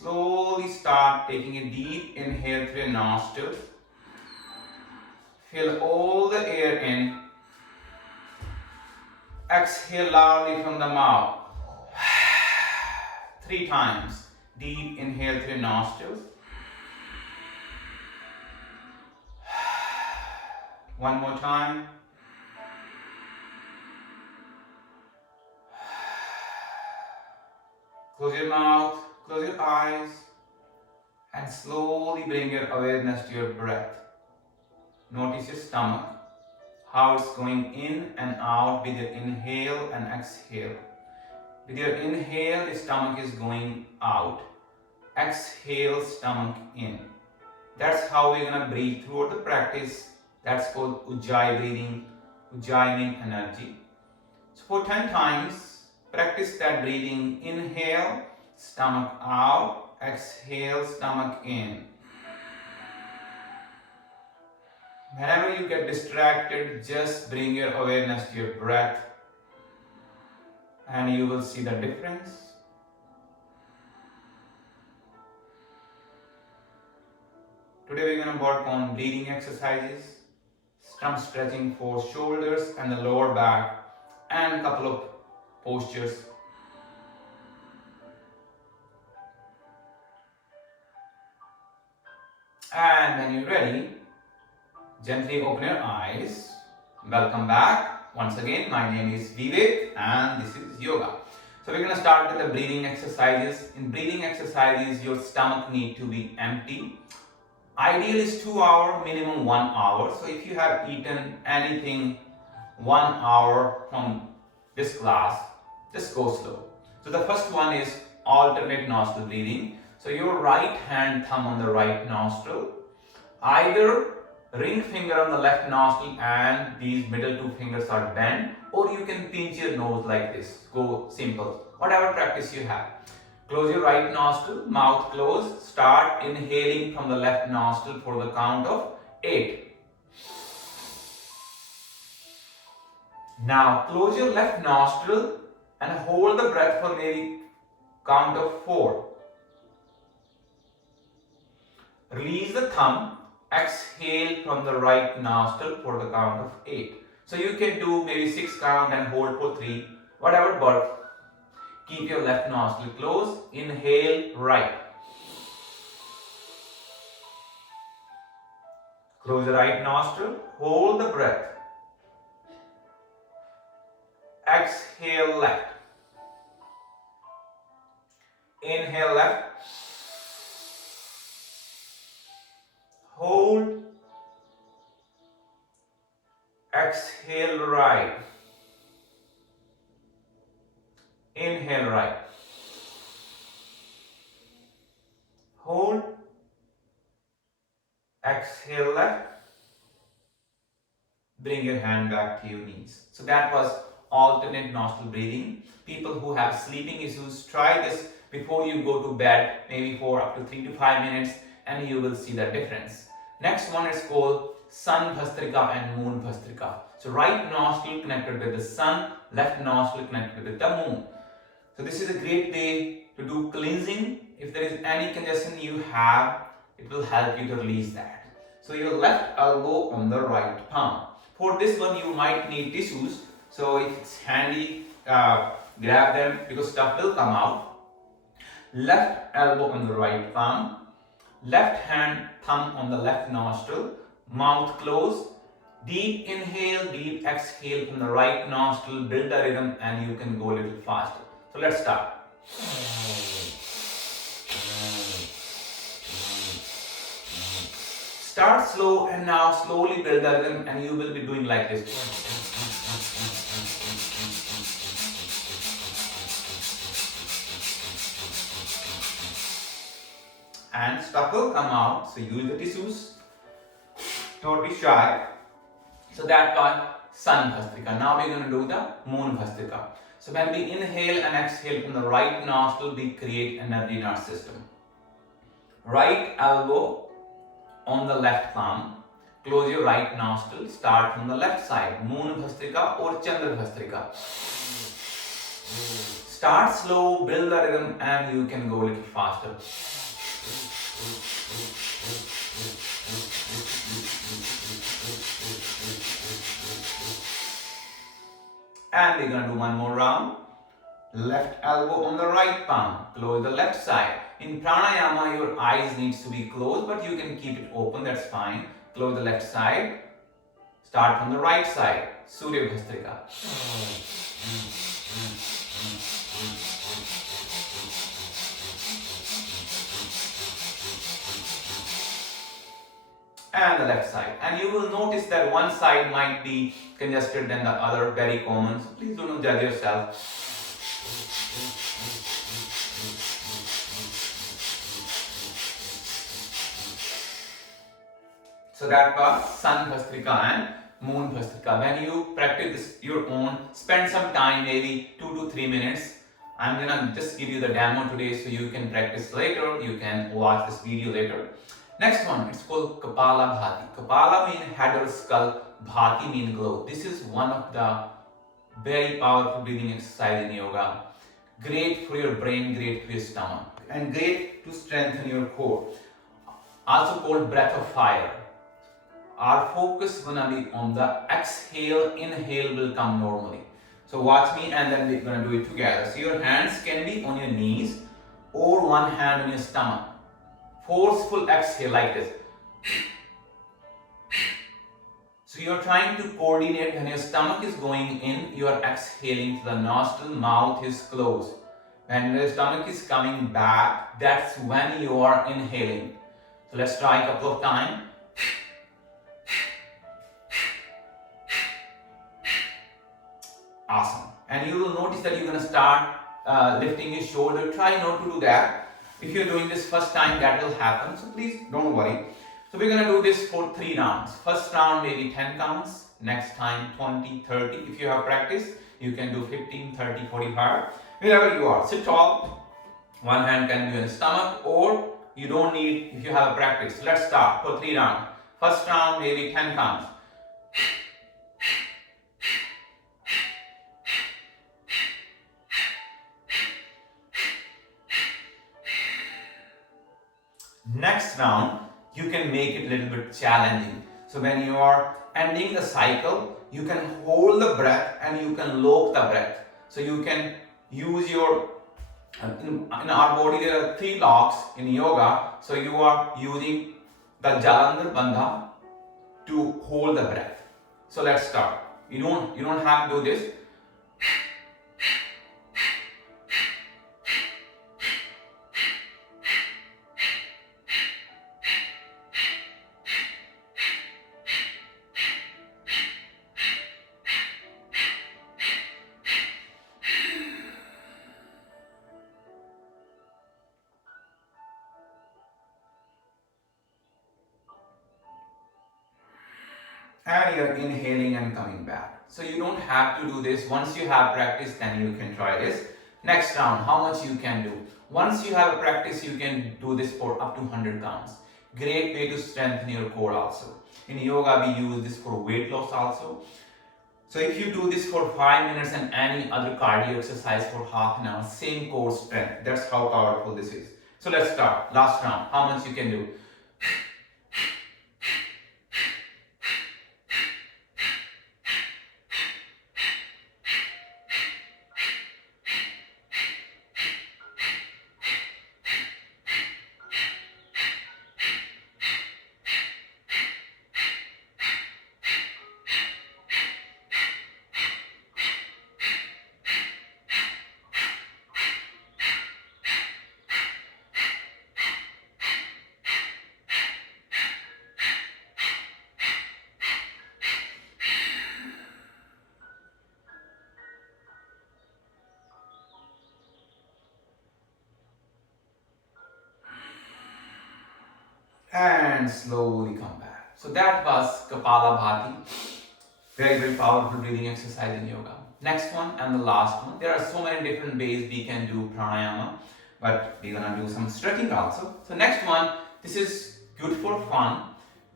Slowly start taking a deep inhale through your nostrils. Fill all the air in. Exhale loudly from the mouth. 3 times. Deep inhale through your nostrils. One more time. Close your mouth, close your eyes, and slowly bring your awareness to your breath. Notice your stomach, how it's going in and out with your inhale and exhale. With your inhale, the stomach is going out. Exhale, stomach in. That's how we're going to breathe throughout the practice. That's called Ujjayi breathing, Ujjayi energy. So for 10 times, practice that breathing. Inhale, stomach out. Exhale, stomach in. Whenever you get distracted, just bring your awareness to your breath and you will see the difference. Today we're going to work on breathing exercises, some stretching for shoulders and the lower back, and a couple of postures. And when you're ready, gently open your eyes. Welcome back. Once again, my name is Vivek and this is yoga. So we're going to start with the breathing exercises. In breathing exercises, your stomach needs to be empty. Ideal is 2 hours, minimum 1 hour. So if you have eaten anything 1 hour from this class, just go slow. So the first one is alternate nostril breathing. So your right hand thumb on the right nostril, either ring finger on the left nostril and these middle 2 fingers are bent, or you can pinch your nose like this. Go simple, whatever practice you have. Close your right nostril, mouth closed. Start inhaling from the left nostril for the count of 8. Now close your left nostril and hold the breath for maybe count of 4. Release the thumb, exhale from the right nostril for the count of 8. So you can do maybe 6 count and hold for 3, whatever works. Keep your left nostril closed, inhale right. Close the right nostril, hold the breath. Exhale left. Inhale left. Hold. Exhale right. Inhale right. Hold. Exhale left. Bring your hand back to your knees. So that was alternate nostril breathing. People who have sleeping issues, try this before you go to bed, maybe for up to 3 to 5 minutes, and you will see the difference. Next one is called Sun Bhastrika and Moon Bhastrika. So right nostril connected with the sun, left nostril connected with the moon. So this is a great way to do cleansing. If there is any congestion you have, it will help you to release that. So your left elbow on the right palm. For this one you might need tissues. So if it's handy, grab them because stuff will come out. Left elbow on the right palm. Left hand thumb on the left nostril. Mouth closed. Deep inhale, deep exhale from the right nostril. Build a rhythm and you can go a little faster. So let's start. Start slow and now slowly build the rhythm and you will be doing like this. And stuff will come out, so use the tissues. Don't be shy. So that was Sun Bhastrika. Now we're going to do the Moon Bhastrika. So when we inhale and exhale from the right nostril, we create energy in our system. Right elbow on the left palm. Close your right nostril. Start from the left side. Moon Bhastrika or Chandra Bhastrika. Start slow, build the rhythm, and you can go a little faster. And we're gonna do one more round. Left elbow on the right palm. Close the left side. In pranayama, your eyes needs to be closed, but you can keep it open, that's fine. Close the left side. Start from the right side. Surya Bhastrika. And the left side. And you will notice that one side might be congested than the other, very common. So please don't judge yourself. So that was Sun Bhastrika and Moon Bhastrika. When you practice this your own, spend some time, maybe 2 to 3 minutes. I'm gonna just give you the demo today so you can practice later. You can watch this video later. Next one, it's called Kapala Bhati. Kapala means head or skull, Bhati means glow. This is one of the very powerful breathing exercise in yoga. Great for your brain, great for your stomach, and great to strengthen your core. Also called breath of fire. Our focus gonna be on the exhale, inhale will come normally. So watch me and then we're gonna do it together. So your hands can be on your knees or one hand on your stomach. Forceful exhale like this. So you're trying to coordinate. When your stomach is going in, you are exhaling to the nostril, mouth is closed. When your stomach is coming back, that's when you are inhaling. So let's try a couple of times. Awesome. And you will notice that you're going to start lifting your shoulder. Try not to do that. If you're doing this first time, that will happen. So please don't worry. So we're going to do this for 3 rounds. First round maybe 10 counts. Next time 20, 30. If you have practice, you can do 15, 30, 45. Wherever you are. Sit tall. One hand can be on the stomach, or you don't need if you have a practice. Let's start for 3 rounds. First round maybe 10 counts. Next round, you can make it a little bit challenging. So when you are ending the cycle, you can hold the breath and you can lock the breath. So you can use your, in our body there are 3 locks in yoga. So you are using the Jalandhar Bandha to hold the breath. So let's start. You don't have to do this. And you're inhaling and coming back. So you don't have to do this. Once you have practice, then you can try this. Next round, how much you can do. Once you have a practice, you can do this for up to 100 counts. Great way to strengthen your core also. In yoga, we use this for weight loss also. So if you do this for 5 minutes and any other cardio exercise for half an hour, same core strength. That's how powerful this is. So let's start. Last round, how much you can do. And slowly come back. So that was Kapala Bhati. Very, very powerful breathing exercise in yoga. Next one and the last one. There are so many different ways we can do pranayama, but we're gonna do some stretching also. So next one, this is good for fun,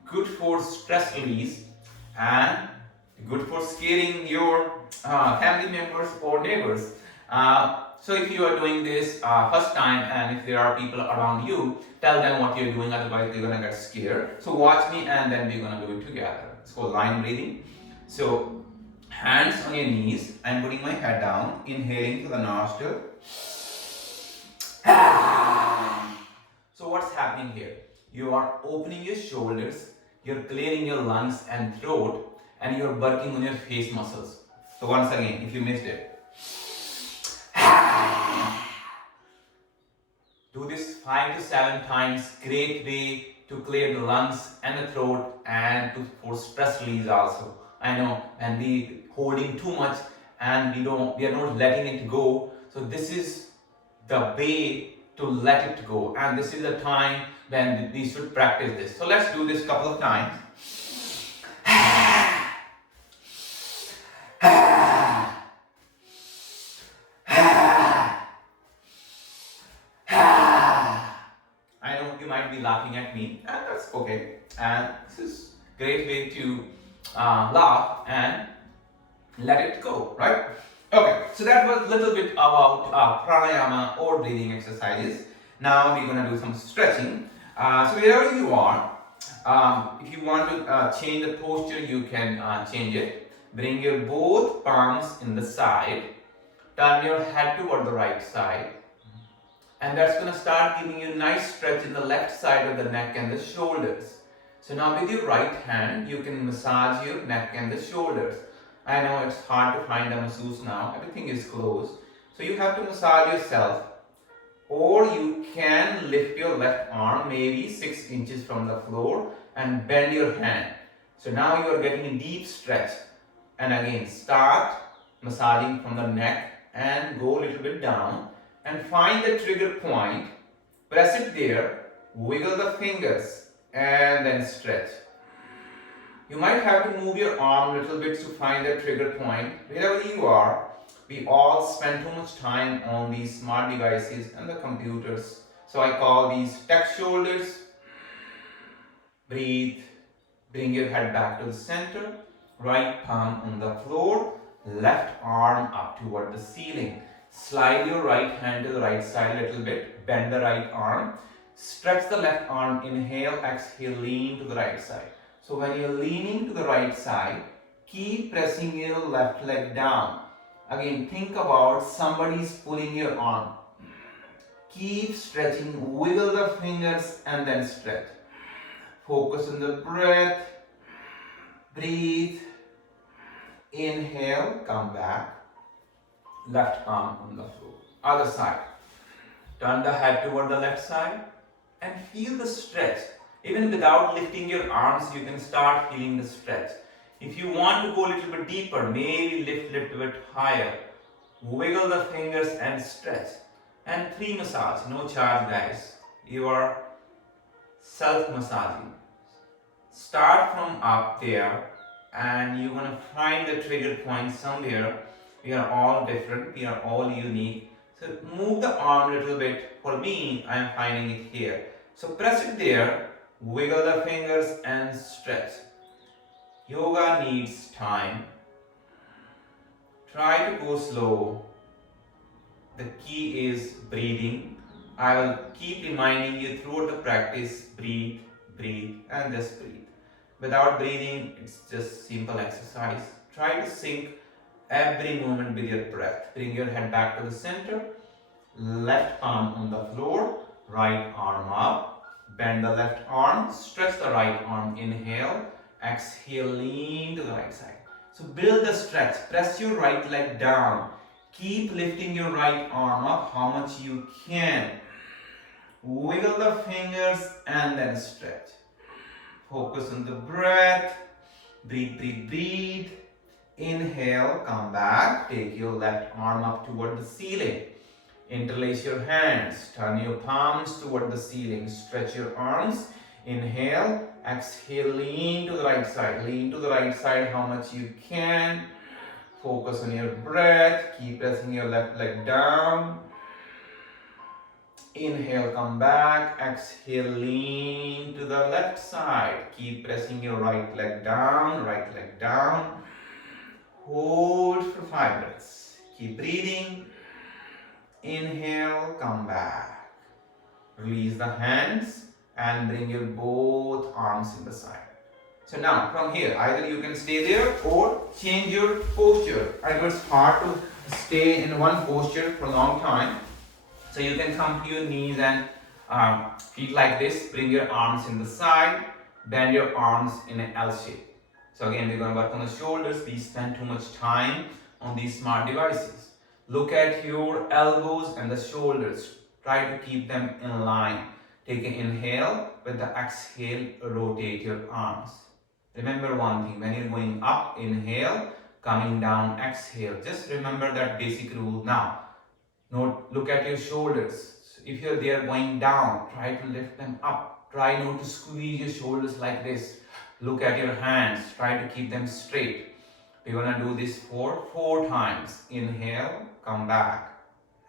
good for stress release, and good for scaring your family members or neighbors. So if you are doing this first time, and if there are people around you, tell them what you're doing, otherwise they're gonna get scared. So watch me and then we're gonna do it together. It's called line breathing. So hands on your knees, I'm putting my head down, inhaling through the nostril. So what's happening here? You are opening your shoulders, you're clearing your lungs and throat, and you're working on your face muscles. So once again, if you missed it, do this 5 to 7 times. Great way to clear the lungs and the throat, and for stress release also. I know, and we holding too much and we are not letting it go. So this is the way to let it go, and this is the time when we should practice this. So let's do this couple of times. I know you might be laughing at me, and that's okay. And this is a great way to laugh and let it go, right? Okay, so that was a little bit about pranayama or breathing exercises. Now we're gonna do some stretching. So wherever you are, if you want to change the posture, you can change it. Bring your both palms in the side. Turn your head toward the right side. And that's gonna start giving you a nice stretch in the left side of the neck and the shoulders. So now with your right hand, you can massage your neck and the shoulders. I know it's hard to find a masseuse now, everything is closed. So you have to massage yourself, or you can lift your left arm maybe 6 inches from the floor and bend your hand. So now you are getting a deep stretch. And again, start massaging from the neck and go a little bit down and find the trigger point, press it there, wiggle the fingers and then stretch. You might have to move your arm a little bit to find the trigger point. Wherever you are, we all spend too much time on these smart devices and the computers. So I call these tech shoulders. Breathe. Bring your head back to the center. Right palm on the floor. Left arm up toward the ceiling. Slide your right hand to the right side a little bit. Bend the right arm. Stretch the left arm. Inhale, exhale, lean to the right side. So when you're leaning to the right side, keep pressing your left leg down. Again, think about somebody's pulling your arm. Keep stretching, wiggle the fingers and then stretch. Focus on the breath. Breathe. Inhale, come back. Left arm on the floor. Other side. Turn the head toward the left side and feel the stretch. Even without lifting your arms, you can start feeling the stretch. If you want to go a little bit deeper, maybe lift a little bit higher. Wiggle the fingers and stretch. And 3 massage, no charge guys. You are self-massaging. Start from up there and you're going to find the trigger point somewhere. We are all different, we are all unique. So move the arm a little bit. For me, I'm finding it here. So press it there. Wiggle the fingers and stretch. Yoga needs time. Try to go slow. The key is breathing. I will keep reminding you throughout the practice, breathe, breathe, and just breathe. Without breathing, it's just simple exercise. Try to sync every moment with your breath. Bring your head back to the center. Left palm on the floor. Right arm up. Bend the left arm, stretch the right arm, inhale, exhale, lean to the right side. So build the stretch, press your right leg down, keep lifting your right arm up how much you can. Wiggle the fingers and then stretch. Focus on the breath, breathe, breathe, breathe. Inhale, come back, take your left arm up toward the ceiling. Interlace your hands, turn your palms toward the ceiling, stretch your arms, inhale, exhale, lean to the right side, lean to the right side how much you can, focus on your breath, keep pressing your left leg down, inhale, come back, exhale, lean to the left side, keep pressing your right leg down, hold for 5 breaths, keep breathing. Inhale, come back. Release the hands and bring your both arms in the side. So now from here, either you can stay there or change your posture. I know it's hard to stay in one posture for a long time. So you can come to your knees and feet like this. Bring your arms in the side. Bend your arms in an L shape. So again, we're going to work on the shoulders. We spend too much time on these smart devices. Look at your elbows and the shoulders. Try to keep them in line. Take an inhale. With the exhale, rotate your arms. Remember one thing, when you're going up, inhale, coming down, exhale. Just remember that basic rule now. Note, look at your shoulders. If you're there going down, try to lift them up. Try not to squeeze your shoulders like this. Look at your hands. Try to keep them straight. We're going to do this for 4 times. Inhale, come back.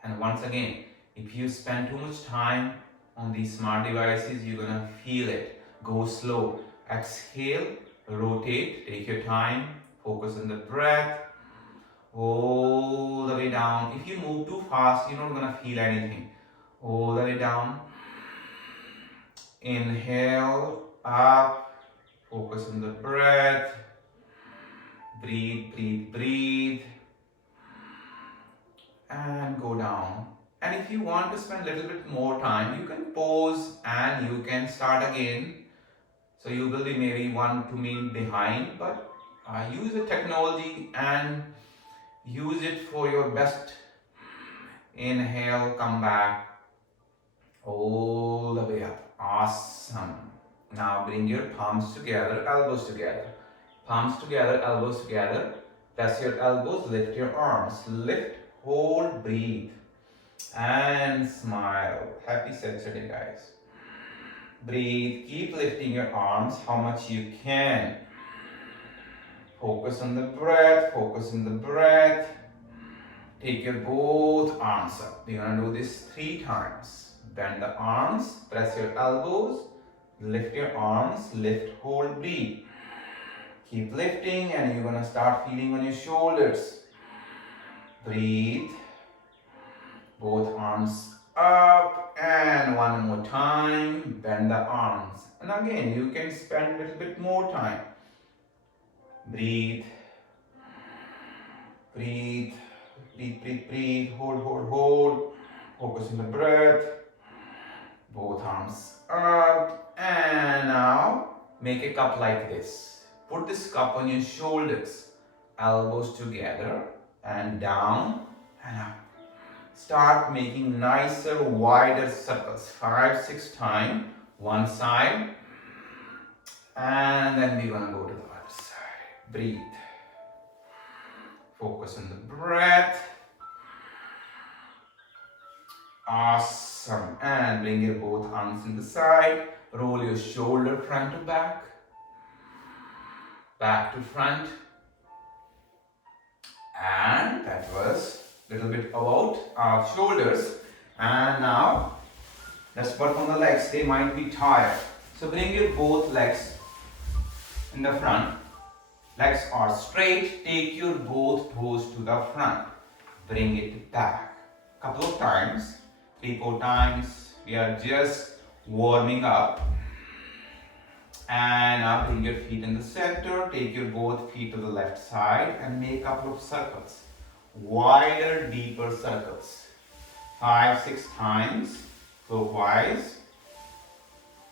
And once again, if you spend too much time on these smart devices, you're going to feel it. Go slow. Exhale, rotate, take your time, focus on the breath, all the way down. If you move too fast, you're not going to feel anything. All the way down. Inhale, up, focus on the breath, breathe, breathe, breathe, and go down. And if you want to spend a little bit more time, you can pause and you can start again. So you will be maybe 1-2 minutes behind, but use the technology and use it for your best. Inhale, come back, all the way up. Awesome. Now bring your palms together, elbows together. Palms together, elbows together. Press your elbows, lift your arms. Lift, hold, breathe, and smile. Happy Saturday, guys. Breathe, keep lifting your arms how much you can. Focus on the breath, focus on the breath. Take your both arms up. We're going to do this 3 times. Bend the arms, press your elbows, lift your arms, lift, hold, breathe. Keep lifting and you're going to start feeling on your shoulders. Breathe. Both arms up, and one more time, bend the arms. And again, you can spend a little bit more time. Breathe. Breathe. Breathe, breathe, breathe. Hold, hold, hold. Focus on the breath. Both arms up. And now, make a cup like this. Put this cup on your shoulders. Elbows together and down and up. Start making nicer, wider circles. 5-6 times. One side. And then we're going to go to the other side. Breathe. Focus on the breath. Awesome. And bring your both arms in the side. Roll your shoulder front to back. Back to front. And that was a little bit about our shoulders. And now let's work on the legs. They might be tired. So bring your both legs in the front. Legs are straight. Take your both toes to the front. Bring it back. Couple of times. 3-4 times. We are just warming up. And now bring your feet in the center. Take your both feet to the left side and make a couple of circles. Wider, deeper circles. 5-6 times clockwise.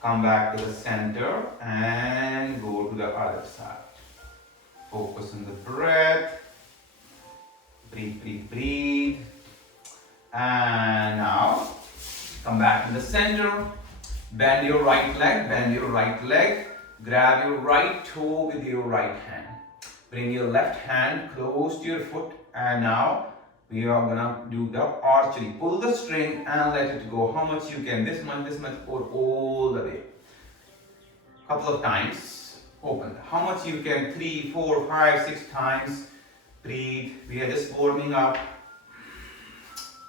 Come back to the center and go to the other side. Focus on the breath. Breathe, breathe, breathe. And now come back in the center. Bend your right leg, bend your right leg. Grab your right toe with your right hand. Bring your left hand close to your foot. And now we are gonna do the archery. Pull the string and let it go. How much you can? This much, or all the way. Couple of times. Open. How much you can? 3, 4, 5, 6 times. Breathe. We are just warming up.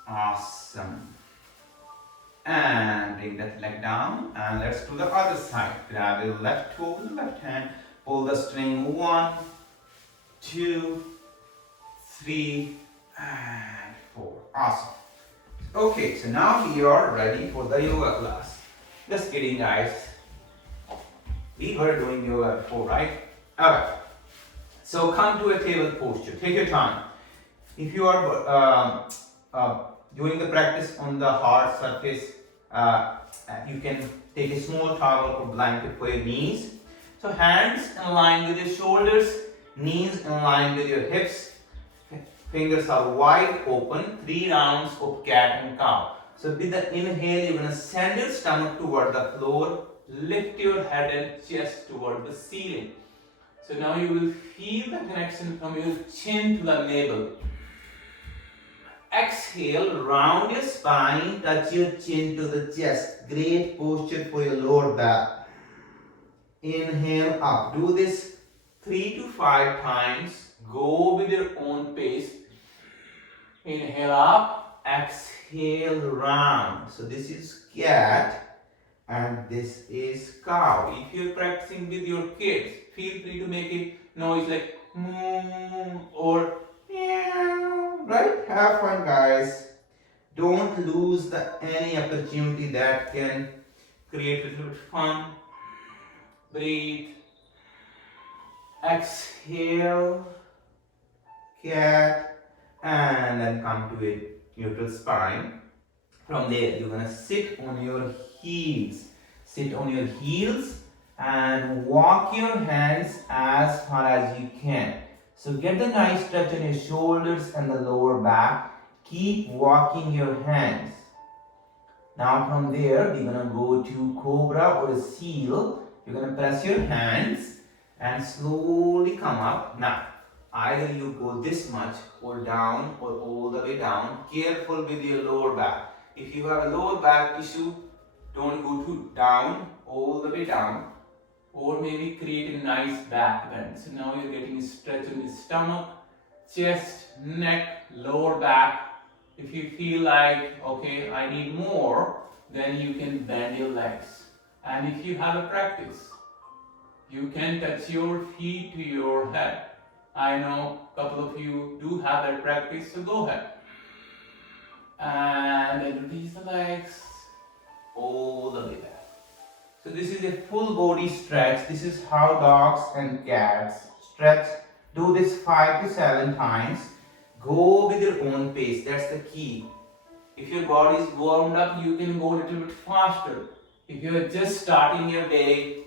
Awesome. And bring that leg down. And let's do the other side. Grab your left toe with the left hand. Pull the string. 1, 2, 3, and 4. Awesome. Okay, so now we are ready for the yoga class. Just kidding, guys. We were doing yoga before, right? Alright. So come to a table posture. Take your time. If you are doing the practice on the hard surface, you can take a small towel or blanket for your knees. So hands in line with your shoulders, knees in line with your hips. Fingers are wide open, 3 rounds of cat and cow. So with the inhale, you're going to send your stomach toward the floor, lift your head and chest toward the ceiling. So now you will feel the connection from your chin to the navel. Exhale, round your spine, touch your chin to the chest. Great posture for your lower back. Inhale up. Do this 3 to 5 times. Go with your own pace. Inhale up, exhale round. So this is cat and this is cow. If you're practicing with your kids, feel free to make it noise like moo or meow. Right? Have fun, guys. Don't lose any opportunity that can create a little bit fun. Breathe. Exhale. Cat. And then come to a neutral spine. From there, you're gonna sit on your heels. Sit on your heels and walk your hands as far as you can. So get the nice stretch on your shoulders and the lower back. Keep walking your hands. Now from there, we're gonna go to cobra or a seal. You're gonna press your hands and slowly come up. Now, either you go this much or down or all the way down. Careful with your lower back. If you have a lower back issue, don't go too down, all the way down. Or maybe create a nice back bend. So now you're getting a stretch in the stomach, chest, neck, lower back. If you feel like, okay, I need more, then you can bend your legs. And if you have a practice, you can touch your feet to your head. I know a couple of you do have that practice, so go ahead. And then release the legs all the way back. So this is a full body stretch. This is how dogs and cats stretch. Do this 5 to 7 times. Go with your own pace. That's the key. If your body is warmed up, you can go a little bit faster. If you are just starting your day,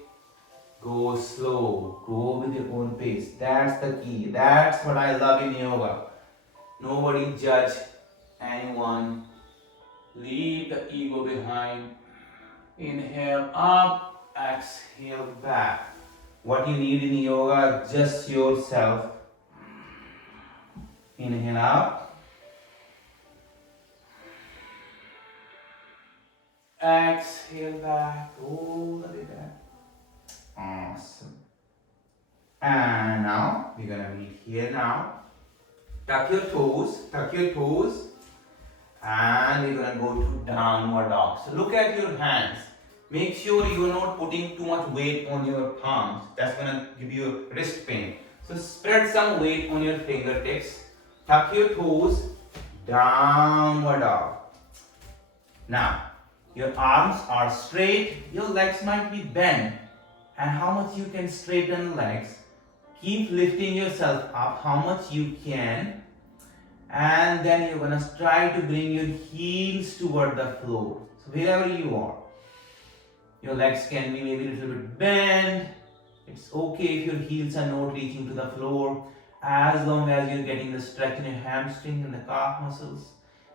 go slow. Go with your own pace. That's the key. That's what I love in yoga. Nobody judge anyone. Leave the ego behind. Inhale up, exhale back. What you need in yoga, just yourself. Inhale up. Exhale back, all the way back. Awesome. And now, we're going to meet here now. Tuck your toes. And we're going to go to downward dog. So look at your hands. Make sure you're not putting too much weight on your palms. That's going to give you wrist pain. So spread some weight on your fingertips. Tuck your toes. Downward dog. Now, your arms are straight. Your legs might be bent. And how much you can straighten legs. Keep lifting yourself up how much you can. And then you're going to try to bring your heels toward the floor. So wherever you are. Your legs can be maybe a little bit bent. It's okay if your heels are not reaching to the floor. As long as you're getting the stretch in your hamstring and the calf muscles.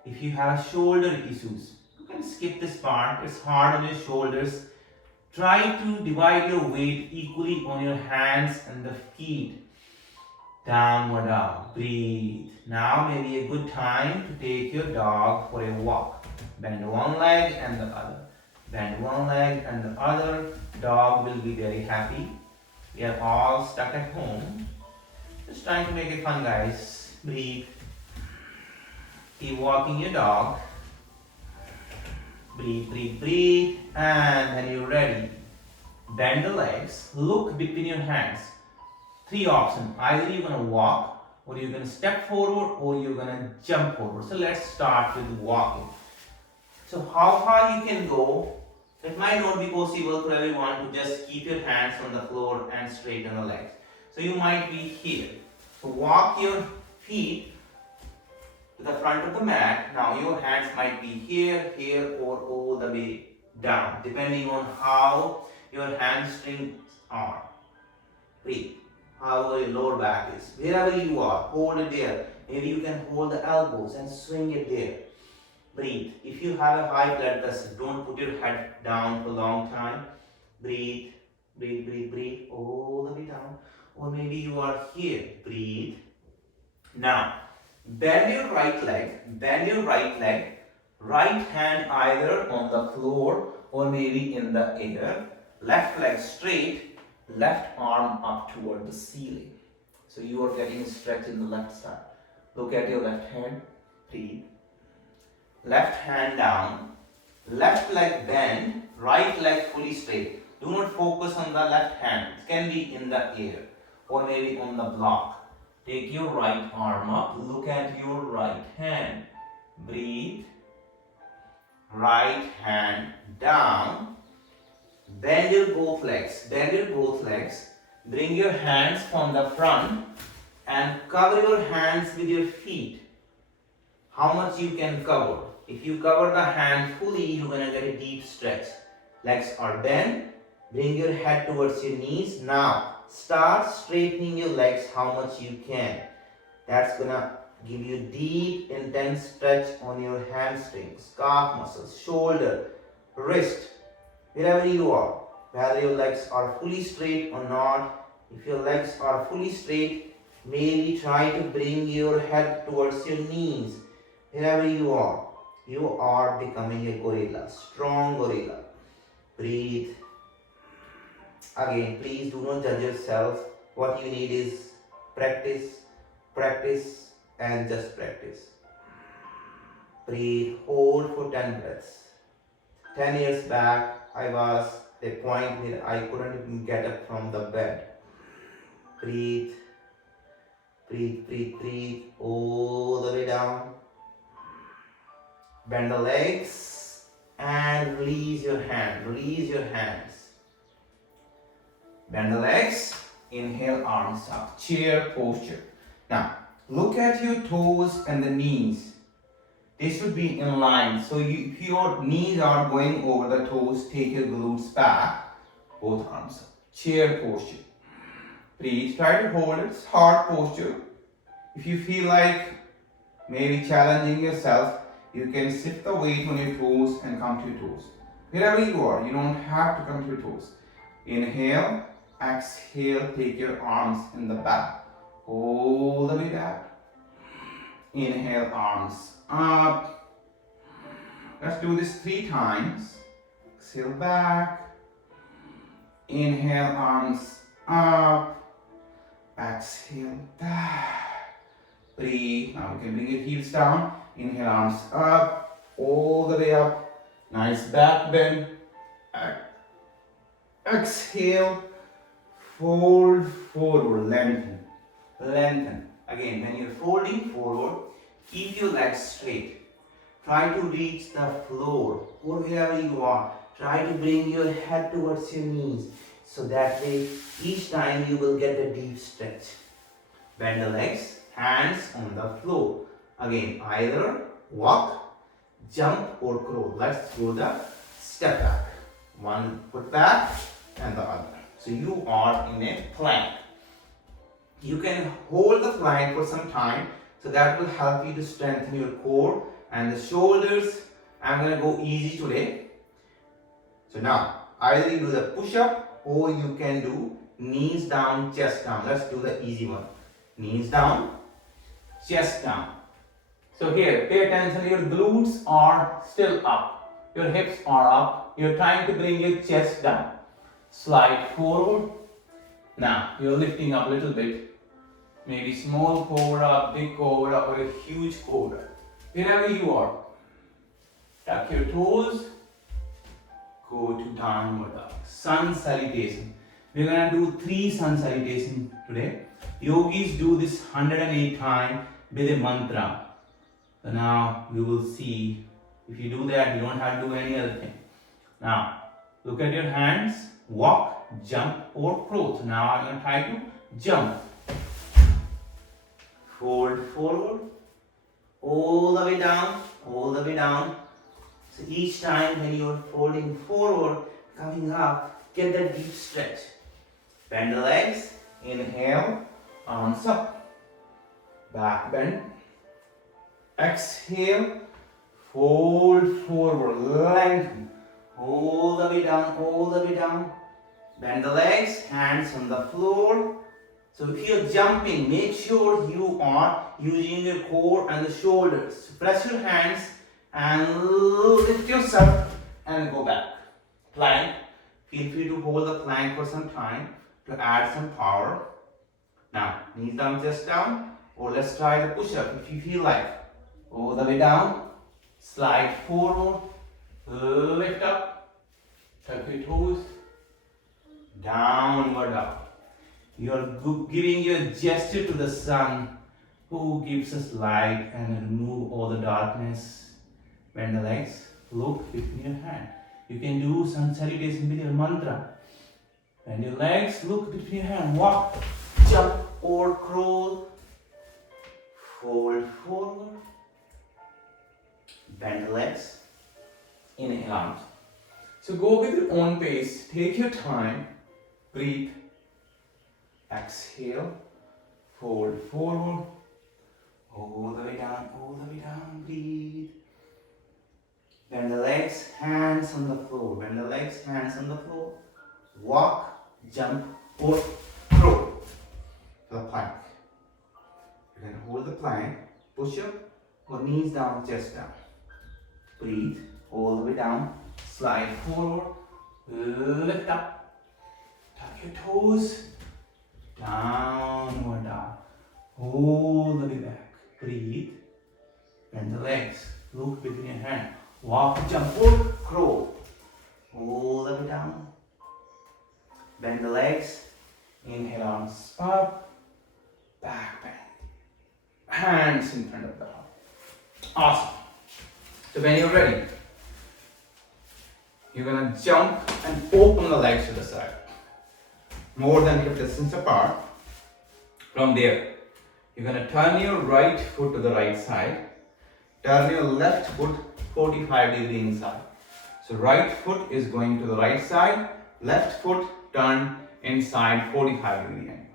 If you have shoulder issues, you can skip this part. It's hard on your shoulders. Try to divide your weight equally on your hands and the feet. Downward dog. Breathe. Now may be a good time to take your dog for a walk. Bend one leg and the other. Bend one leg and the other. Dog will be very happy. We are all stuck at home. Just trying to make it fun, guys. Breathe. Keep walking your dog. Breathe, breathe, breathe. And then you're ready. Bend the legs. Look between your hands. 3 options. Either you're going to walk, or you're going to step forward, or you're going to jump forward. So let's start with walking. So how far you can go, it might not be possible for everyone to just keep your hands on the floor and straighten the legs. So you might be here. So walk your feet to the front of the mat. Now your hands might be here, here, or all the way down, depending on how your hamstrings are. Breathe. However your lower back is. Wherever you are, hold it there. Maybe you can hold the elbows and swing it there. Breathe. If you have a high blood pressure, don't put your head down for a long time. Breathe, breathe, breathe, breathe, all the way down. Or maybe you are here. Breathe. Now, bend your right leg, right hand either on the floor or maybe in the air. Left leg straight, left arm up toward the ceiling. So you are getting a stretch in the left side. Look at your left hand. Breathe. Left hand down, left leg bend, right leg fully straight. Do not focus on the left hand. It can be in the air or maybe on the block. Take your right arm up, look at your right hand. Breathe. Right hand down. Bend your both legs. Bring your hands from the front and cover your hands with your feet. How much you can cover? If you cover the hand fully, you're going to get a deep stretch. Legs are bent. Bring your head towards your knees. Now, start straightening your legs how much you can. That's going to give you deep, intense stretch on your hamstrings, calf muscles, shoulder, wrist, wherever you are. Whether your legs are fully straight or not. If your legs are fully straight, maybe try to bring your head towards your knees. Wherever you are becoming a gorilla, strong gorilla. Breathe. Again, please do not judge yourself. What you need is practice, and just practice. Breathe, hold for 10 breaths. 10 years back, I was at a point where I couldn't even get up from the bed. Breathe, all the way down. Bend the legs and release your hands. Bend the legs, inhale, arms up, chair posture. Now, look at your toes and the knees. They should be in line. So if your knees are going over the toes, take your glutes back, both arms up. Chair posture. Please try to hold it, hard posture. If you feel like maybe challenging yourself, you can shift the weight on your toes and come to your toes. Wherever you are, you don't have to come to your toes. Inhale, exhale, take your arms in the back, all the way back. Inhale, arms up. Let's do this 3 times. Exhale back. Inhale, arms up. Exhale back. Breathe. Now you can bring your heels down. Inhale, arms up, all the way up. Nice back bend. Exhale, fold forward, lengthen. Again, when you're folding forward, keep your legs straight. Try to reach the floor or wherever you are. Try to bring your head towards your knees. So that way, each time you will get a deep stretch. Bend the legs, hands on the floor. Again, either walk, jump or crawl. Let's go the step back. One foot back and the other. So you are in a plank. You can hold the plank for some time. So that will help you to strengthen your core and the shoulders. I'm going to go easy today. So now, either you do the push-up or you can do knees down, chest down. Let's do the easy one. Knees down, chest down. So here, pay attention, your glutes are still up. Your hips are up. You're trying to bring your chest down. Slide forward. Now, you're lifting up a little bit. Maybe small cobra, big cobra, or a huge cobra. Wherever you are. Tuck your toes. Go to downward dog. Sun salutation. We're going to do 3 sun salutations today. Yogis do this 108 times with a mantra. So now we will see If you do that, you don't have to do any other thing. Now, look at your hands, walk, jump or crawl. So now I'm going to try to jump. Fold forward, all the way down, all the way down. So each time when you're folding forward, coming up, get that deep stretch. Bend the legs, inhale, arms up, back bend. Exhale, fold forward, lengthen, all the way down, all the way down. Bend the legs, hands on the floor. So if you're jumping, make sure you are using your core and the shoulders. Press your hands and lift yourself and go back. Plank. Feel free to hold the plank for some time to add some power. Now, knees down, chest down. Or let's try the push-up if you feel like. All the way down. Slide forward. Lift up. Tuck your toes. Downward dog. You are giving your gesture to the sun who gives us light and remove all the darkness. Bend the legs, look between your hand. You can do some salutation with your mantra. Bend your legs, look between your hand. Walk, jump or crawl. Fold forward. Bend the legs. Inhale out. So go with your own pace. Take your time. Breathe. Exhale, fold forward, all the way down, all the way down, breathe. Bend the legs, hands on the floor, bend the legs, hands on the floor. Walk, jump or throw the plank. You can hold the plank, push up or knees down, chest down. Breathe, all the way down, slide forward, lift up, tuck your toes. Downward dog. All the way back. Breathe. Bend the legs. Look between your hands. Walk, jump, or crawl. All the way down. Bend the legs. Inhale, arms up. Back bend. Hands in front of the heart. Awesome. So when you're ready, you're gonna jump and open the legs to the side. More than hip distance apart. From there, you're going to turn your right foot to the right side. Turn your left foot 45 degrees inside. So right foot is going to the right side. Left foot turn inside 45 degree angle.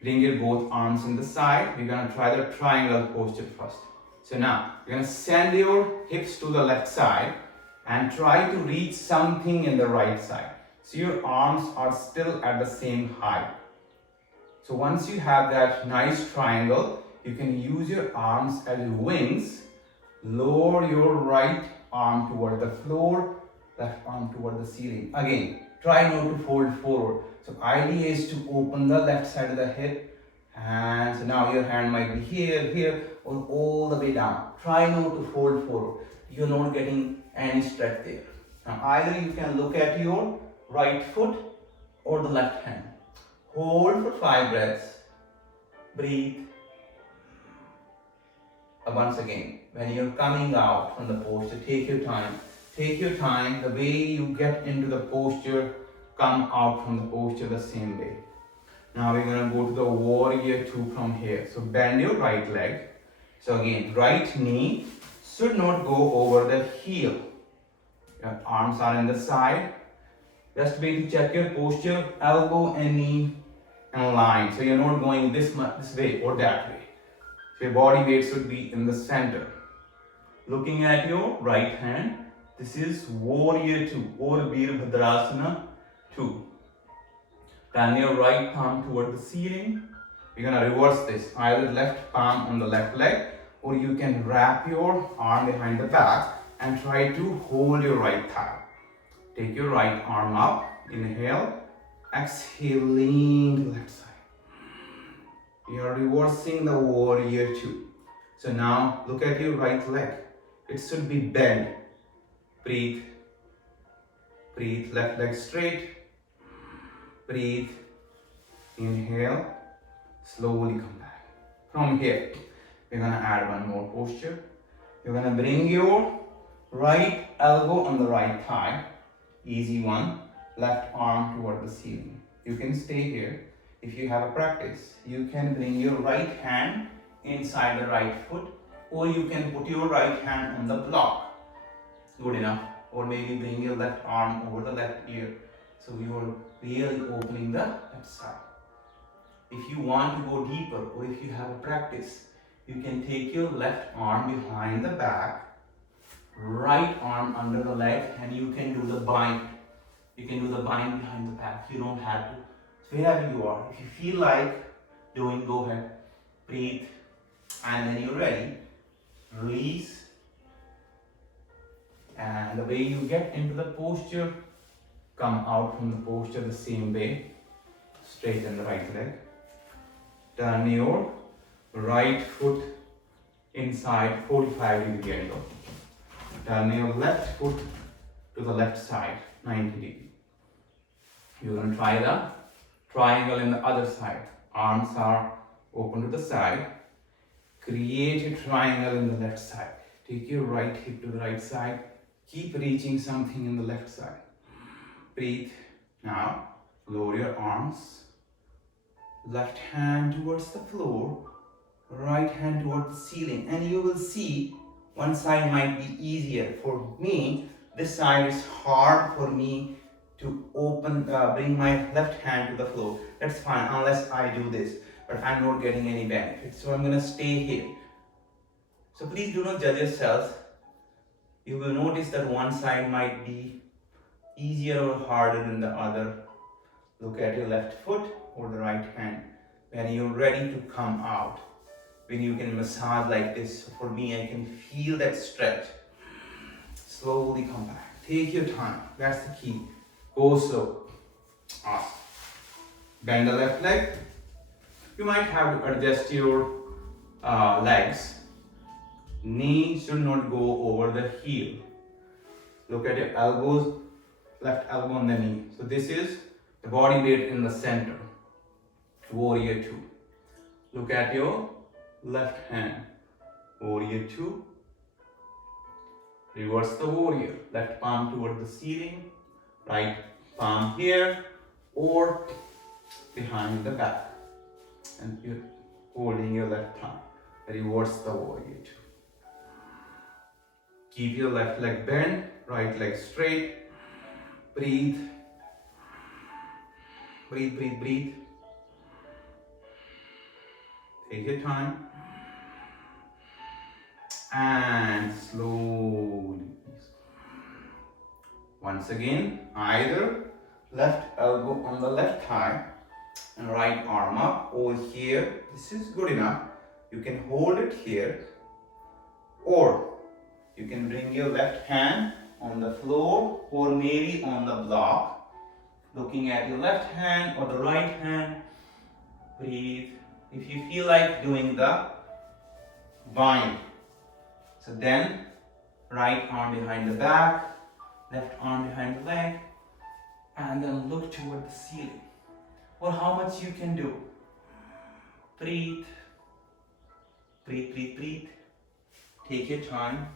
Bring your both arms in the side. We're going to try the triangle posture first. So now, you're going to send your hips to the left side and try to reach something in the right side. So your arms are still at the same height. So once you have that nice triangle, you can use your arms as wings. Lower your right arm toward the floor, left arm toward the ceiling. Again, try not to fold forward. So idea is to open the left side of the hip. And so now your hand might be here, here, or all the way down. Try not to fold forward. You're not getting any stretch there. Now either you can look at your right foot or the left hand. Hold for 5 breaths. Breathe. Once again, when you're coming out from the posture, take your time. Take your time. The way you get into the posture, come out from the posture the same way. Now we're going to go to the warrior 2 from here. So bend your right leg. So again, right knee should not go over the heel. Your arms are in the side. Best way to check your posture, elbow and knee in line. So you're not going this way or that way. So your body weight should be in the center. Looking at your right hand, this is warrior 2 or Virabhadrasana 2. Turn your right palm toward the ceiling. You're going to reverse this. Either left palm on the left leg, or you can wrap your arm behind the back and try to hold your right thigh. Take your right arm up. Inhale. Exhale, lean to the left side. You are reversing the warrior 2. So now look at your right leg. It should be bent. Breathe. Breathe. Left leg straight. Breathe. Inhale. Slowly come back. From here, we're going to add one more posture. You're gonna bring your right elbow on the right thigh. Easy one. Left arm toward the ceiling. You can stay here. If you have a practice, you can bring your right hand inside the right foot, or you can put your right hand on the block. Good enough. Or maybe bring your left arm over the left ear. So you're really opening the left side. If you want to go deeper, or if you have a practice, you can take your left arm behind the back, right arm under the leg, and you can do the bind. You can do the bind behind the back. You don't have to. Wherever you are, if you feel like doing, go ahead. Breathe, and when you're ready, release. And the way you get into the posture, come out from the posture the same way. Straighten the right leg. Turn your right foot inside 45-degree angle. Turn your left foot to the left side 90 degree. You're going to try the triangle in the other side. Arms are open to the side. Create a triangle in the left side. Take your right hip to the right side. Keep reaching something in the left side. Breathe. Now, lower your arms. Left hand towards the floor. Right hand towards the ceiling. And you will see one side might be easier. For me, this side is hard for me to bring my left hand to the floor. That's fine unless I do this. But I'm not getting any benefit. So I'm going to stay here. So please do not judge yourselves. You will notice that one side might be easier or harder than the other. Look at your left foot or the right hand. When you're ready to come out, when you can massage like this, for me, I can feel that stretch. Slowly come back. Take your time. That's the key. Go slow. Awesome. Bend the left leg. You might have to adjust your legs. Knee should not go over the heel. Look at your elbows, left elbow on the knee. So this is the body weight in the center. Warrior 2. Look at your left hand. Warrior 2. Reverse the warrior. Left palm toward the ceiling. Right palm here or behind the back. And you're holding your left thumb. Reverse the warrior 2. Keep your left leg bent, right leg straight. Breathe. Breathe, breathe, breathe. Take your time. And slowly. Once again, either left elbow on the left thigh and right arm up or here. This is good enough. You can hold it here, or you can bring your left hand on the floor or maybe on the block. Looking at your left hand or the right hand. Breathe. If you feel like doing the bind. So then, right arm behind the back, left arm behind the leg, and then look toward the ceiling. Or how much you can do. Breathe. Breathe, breathe, breathe. Take your time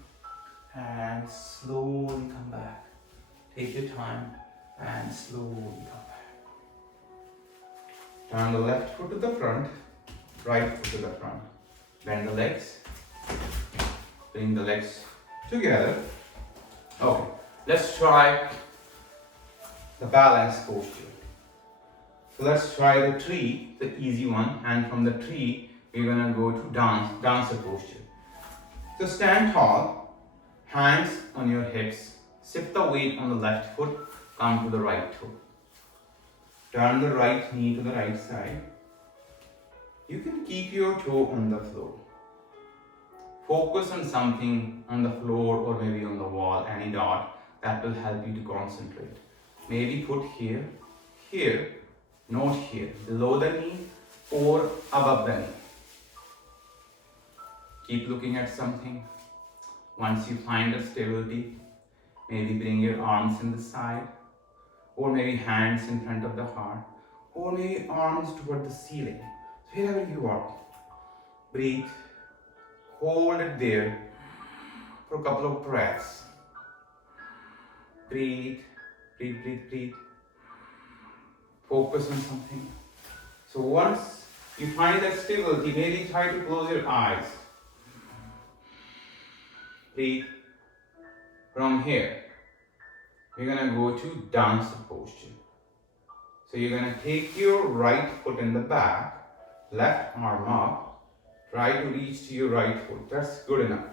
and slowly come back. Take your time and slowly come back. Turn the left foot to the front, right foot to the front. Bend the legs. Bring the legs together. Okay, let's try the balance posture. So let's try the tree, the easy one, and from the tree we're gonna go to dancer posture. So stand tall, hands on your hips, shift the weight on the left foot, come to the right toe. Turn the right knee to the right side. You can keep your toe on the floor. Focus on something on the floor or maybe on the wall, any dot that will help you to concentrate. Maybe put here, here, not here, below the knee or above the knee. Keep looking at something. Once you find a stability, maybe bring your arms in the side, or maybe hands in front of the heart, or maybe arms toward the ceiling. So wherever you are, breathe, hold it there, for a couple of breaths. Breathe, breathe, breathe, breathe. Focus on something. So once you find that stability, maybe try to close your eyes. Breathe. From here, we're gonna go to dancer posture. So you're gonna take your right foot in the back, left arm up, try to reach to your right foot. That's good enough.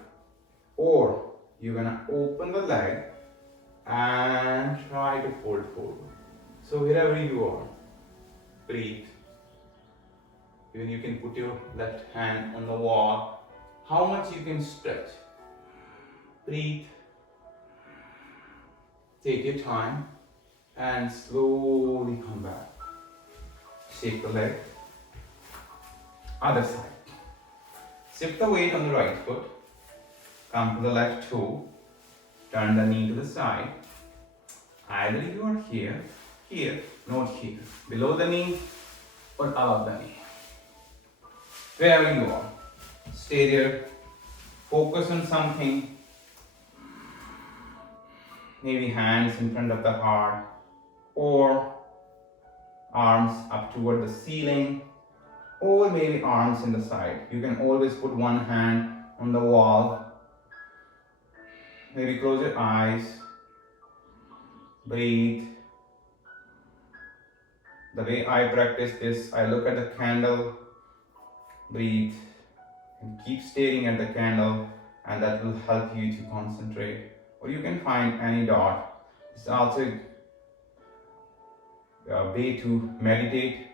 Or you're gonna open the leg and try to fold forward. So wherever you are, breathe. Even you can put your left hand on the wall. How much you can stretch. Breathe. Take your time and slowly come back. Shake the leg. Other side. Shift the weight on the right foot. Come to the left toe. Turn the knee to the side. Either you are here, here, not here. Below the knee or above the knee. Wherever you are. Stay there. Focus on something. Maybe hands in front of the heart or arms up toward the ceiling or maybe arms in the side. You can always put one hand on the wall. Maybe close your eyes. Breathe. The way I practice this, I look at the candle, breathe, and keep staring at the candle, and that will help you to concentrate. Or you can find any dot. It's also a way to meditate.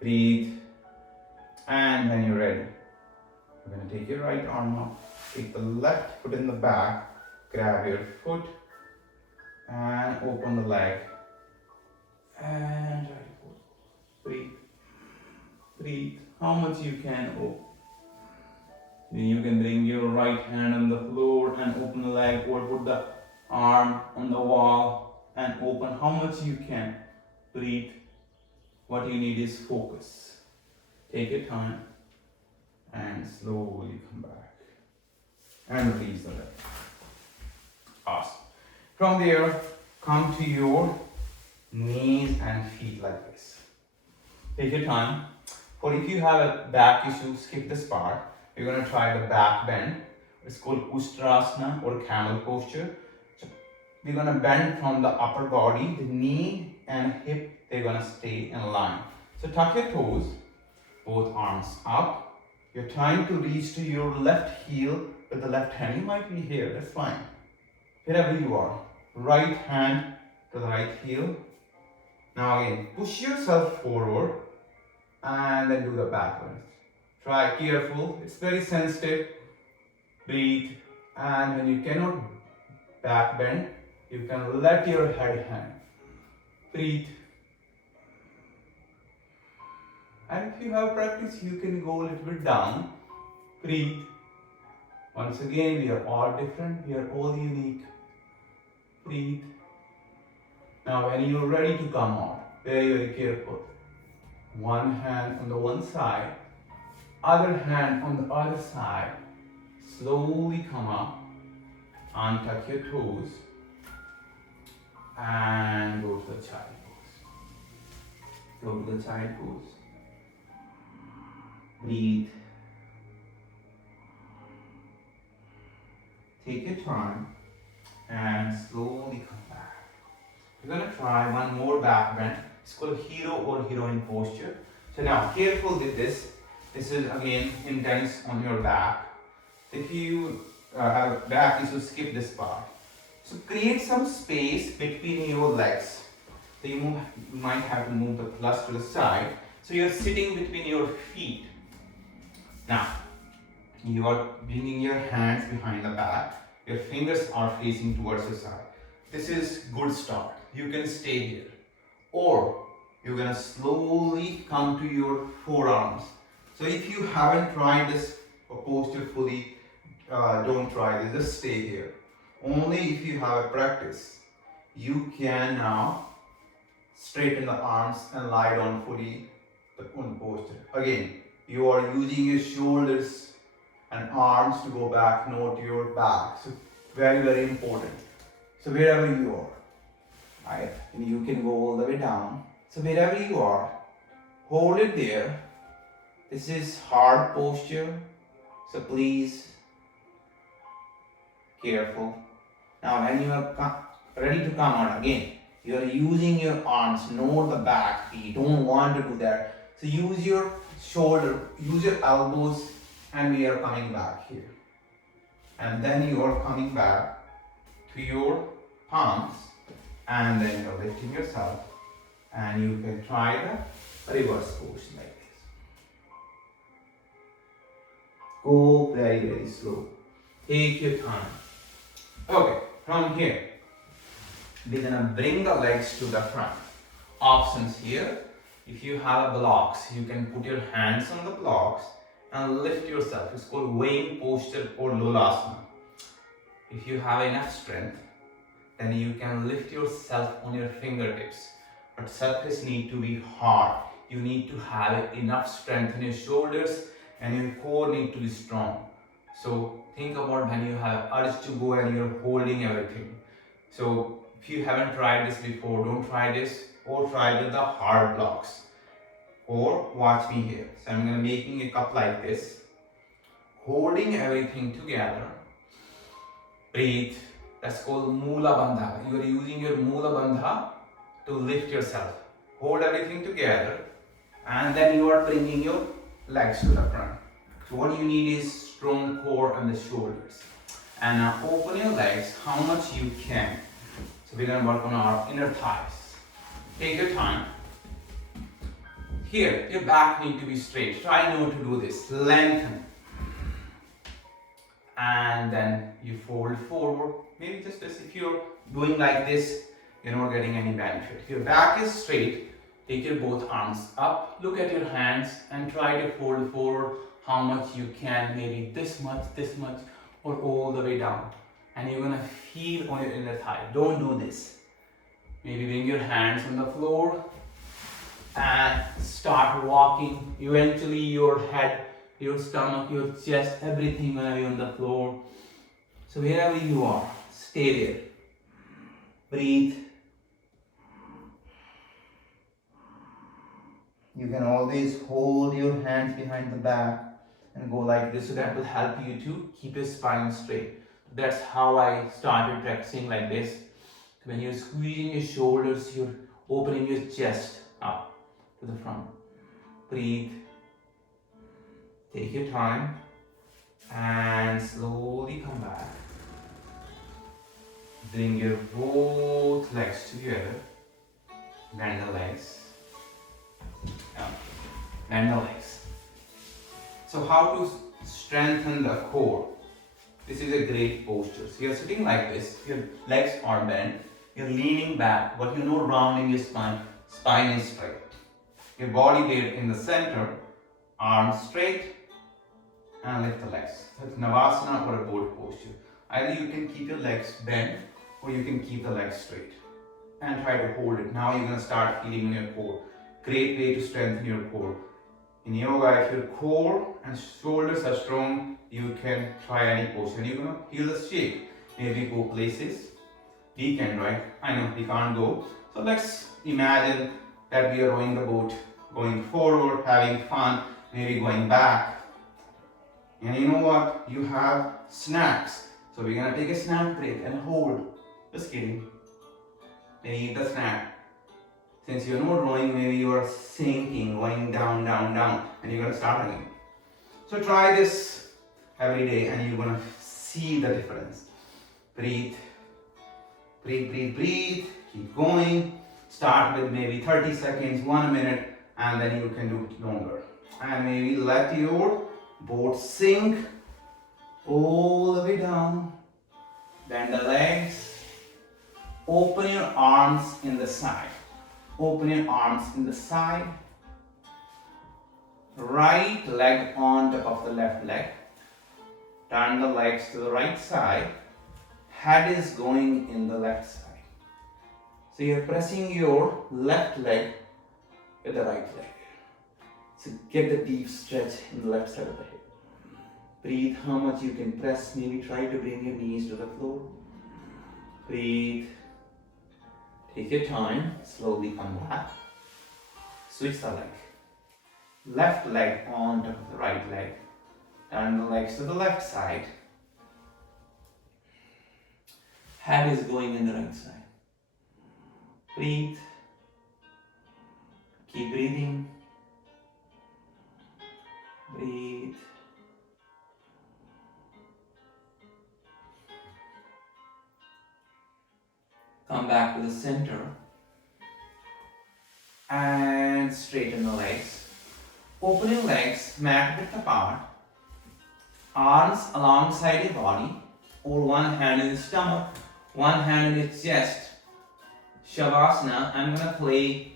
Breathe, and when you're ready, you're going to take your right arm up, take the left foot in the back, grab your foot, and open the leg. And try to fold. Breathe. Breathe. How much you can open. Then you can bring your right hand on the floor and open the leg, or put the arm on the wall and open how much you can. Breathe. What you need is focus. Take your time and slowly come back and release the leg. Awesome. From there, come to your knees and feet like this. Take your time. For if you have a back issue, skip this part. We're going to try the back bend. It's called Ustrasana or camel posture. So we're going to bend from the upper body, the knee and hip, they're going to stay in line. So tuck your toes, both arms up. You're trying to reach to your left heel with the left hand. You might be here, that's fine. Wherever you are. Right hand to the right heel. Now again, push yourself forward and then do the backwards. Try careful, it's very sensitive. Breathe, and when you cannot back bend, you can let your head hang. Breathe. And if you have practice, you can go a little bit down. Breathe. Once again, we are all different, we are all unique. Breathe. Now when you're ready to come out, very, very careful. One hand on the one side, other hand on the other side. Slowly come up, untuck your toes, and go to the child pose. Go to the child pose. Breathe. Take your time and slowly come back. We're going to try one more back bend. It's called hero or heroine posture. So now, careful with this. This is again intense on your back. If you have back issues, skip this part. So create some space between your legs. So you might have to move the plus to the side. So you're sitting between your feet. Now, you are bringing your hands behind the back. Your fingers are facing towards the side. This is good start. You can stay here. Or you're going to slowly come to your forearms. So if you haven't tried this posture fully, don't try this, just stay here. Only if you have a practice, you can now straighten the arms and lie down fully on the posture. Again, you are using your shoulders and arms to go back, no to your back. So very, very important. So wherever you are, right, and you can go all the way down. So wherever you are, hold it there. This is hard posture, so please, careful. Now when you are ready to come out again, you are using your arms, not the back. You don't want to do that. So use your shoulder, use your elbows, and we are coming back here. And then you are coming back to your palms, and then you're lifting yourself, and you can try the reverse position like this. Go very, very slow. Take your time. Okay, from here, we're gonna bring the legs to the front. Options here. If you have blocks, you can put your hands on the blocks and lift yourself. It's called weighing posture or Lolasana. If you have enough strength, then you can lift yourself on your fingertips. But surface need to be hard. You need to have enough strength in your shoulders and your core need to be strong. So think about when you have urge to go and you're holding everything. So if you haven't tried this before, don't try this, or try with the hard blocks. Or watch me here. So I'm going to making a cup like this, holding everything together. Breathe. That's called Mula Bandha. You are using your Mula Bandha to lift yourself. Hold everything together, and then you are bringing your legs to the front. So what you need is strong core and the shoulders. And now open your legs how much you can. So we're going to work on our inner thighs. Take your time. Here, your back needs to be straight. Try not to do this. Lengthen. And then you fold forward. Maybe just this. If you're doing like this, you're not getting any benefit. If your back is straight, take your both arms up. Look at your hands and try to fold forward how much you can. Maybe this much, or all the way down. And you're gonna feel on your inner thigh. Don't do this. Maybe bring your hands on the floor and start walking. Eventually your head, your stomach, your chest, everything gonna be on the floor. So wherever you are, stay there. Breathe. You can always hold your hands behind the back and go like this, so that will help you to keep your spine straight. That's how I started practicing like this. When you're squeezing your shoulders, you're opening your chest up to the front. Breathe. Take your time and slowly come back. Bring your both legs together. Bend the legs. Bend the legs. So how to strengthen the core? This is a great posture. So you're sitting like this, your legs are bent, you're leaning back, but you're not rounding your spine. Spine is straight. Your body weight in the center, arms straight, and lift the legs. So it's Navasana or a boat posture. Either you can keep your legs bent or you can keep the legs straight. And try to hold it. Now you're going to start feeling in your core. Great way to strengthen your core. In yoga, if your core and shoulders are strong, you can try any posture. And you're going to feel the shake. Maybe go places. We can, right? I know we can't go. So let's imagine that we are rowing the boat, going forward, having fun, maybe going back. And you know what? You have snacks. So we're going to take a snack break and hold. Just kidding. Then eat the snack. Since you're not rowing, maybe you are sinking, going down, and you're going to start again. So try this every day and you're going to see the difference. Breathe. Breathe, breathe, breathe. Keep going. Start with maybe 30 seconds, 1 minute, and then you can do it longer. And maybe let your boat sink all the way down. Bend the legs. Open your arms in the side. Open your arms in the side. Right leg on top of the left leg. Turn the legs to the right side. Head is going in the left side. So you're pressing your left leg with the right leg. So get the deep stretch in the left side of the hip. Breathe how much you can press. Maybe try to bring your knees to the floor. Breathe. Take your time. Slowly come back. Switch the leg. Left leg on top of the right leg. Turn the legs to the left side. Head is going in the right side. Breathe. Keep breathing. Breathe. Come back to the center. And straighten the legs. Open your legs, mat width apart. Arms alongside your body. Or one hand in the stomach, one hand in the chest. Shavasana. I'm gonna play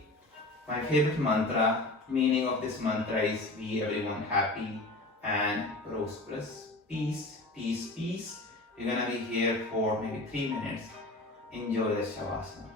my favorite mantra. Meaning of this mantra is be everyone happy and prosperous. Peace, peace, peace. We're gonna be here for maybe 3 minutes. Enjoy the Shavasana.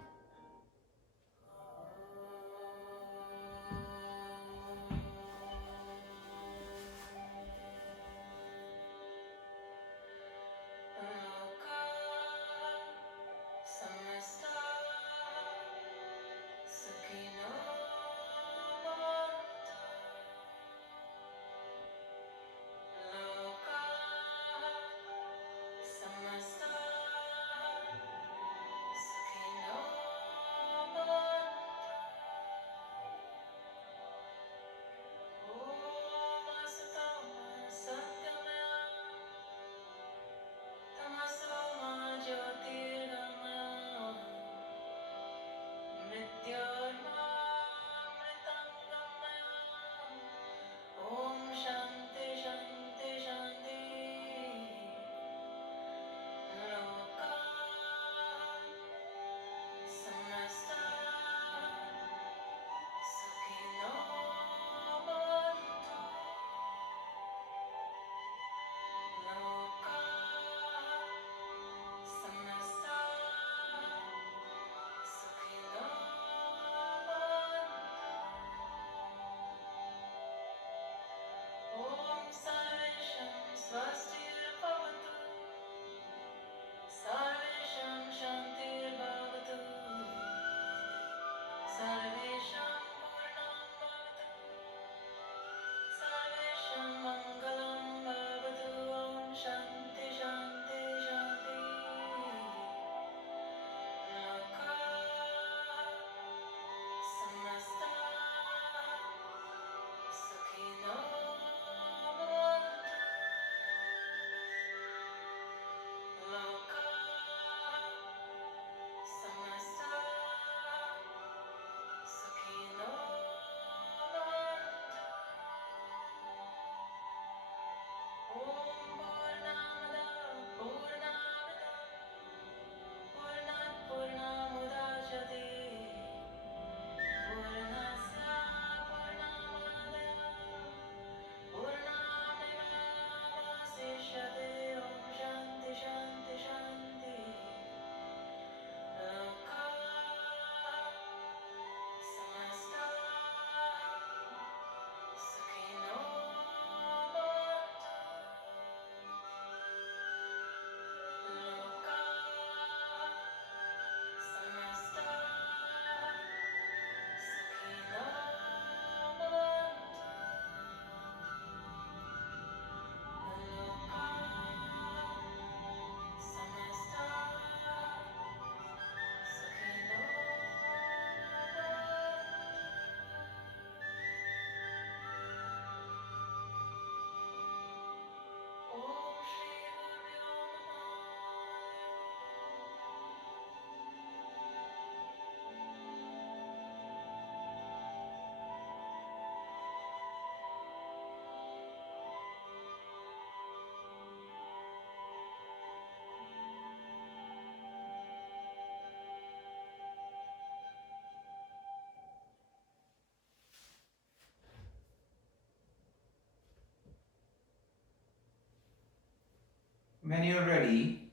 When you're ready,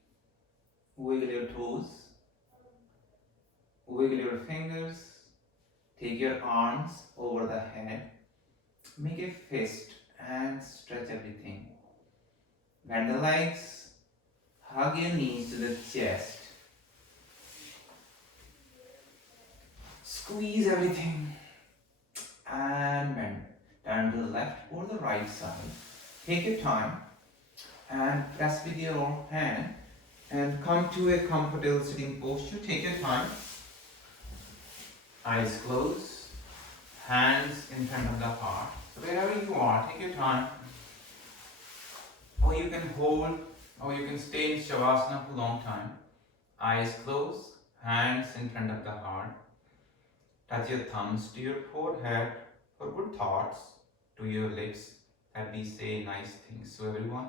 wiggle your toes, wiggle your fingers, take your arms over the head, make a fist and stretch everything. Bend the legs, hug your knees to the chest. Squeeze everything and bend. Turn to the left or the right side. Take your time and press with your hand and come to a comfortable sitting posture. Take your time. Eyes closed, hands in front of the heart. So wherever you are, take your time. Or you can hold, or you can stay in Shavasana for a long time. Eyes closed, hands in front of the heart. Touch your thumbs to your forehead for good thoughts, to your lips that we say nice things to everyone.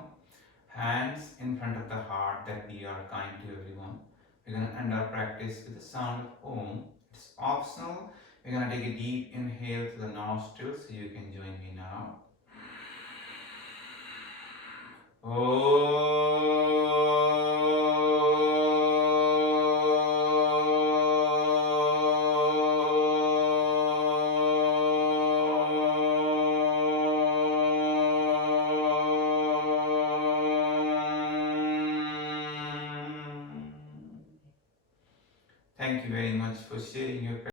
Hands in front of the heart that we are kind to everyone. We're going to end our practice with the sound of Om. It's optional. We're going to take a deep inhale to the nostrils, so you can join me now. Thank you very much for sharing your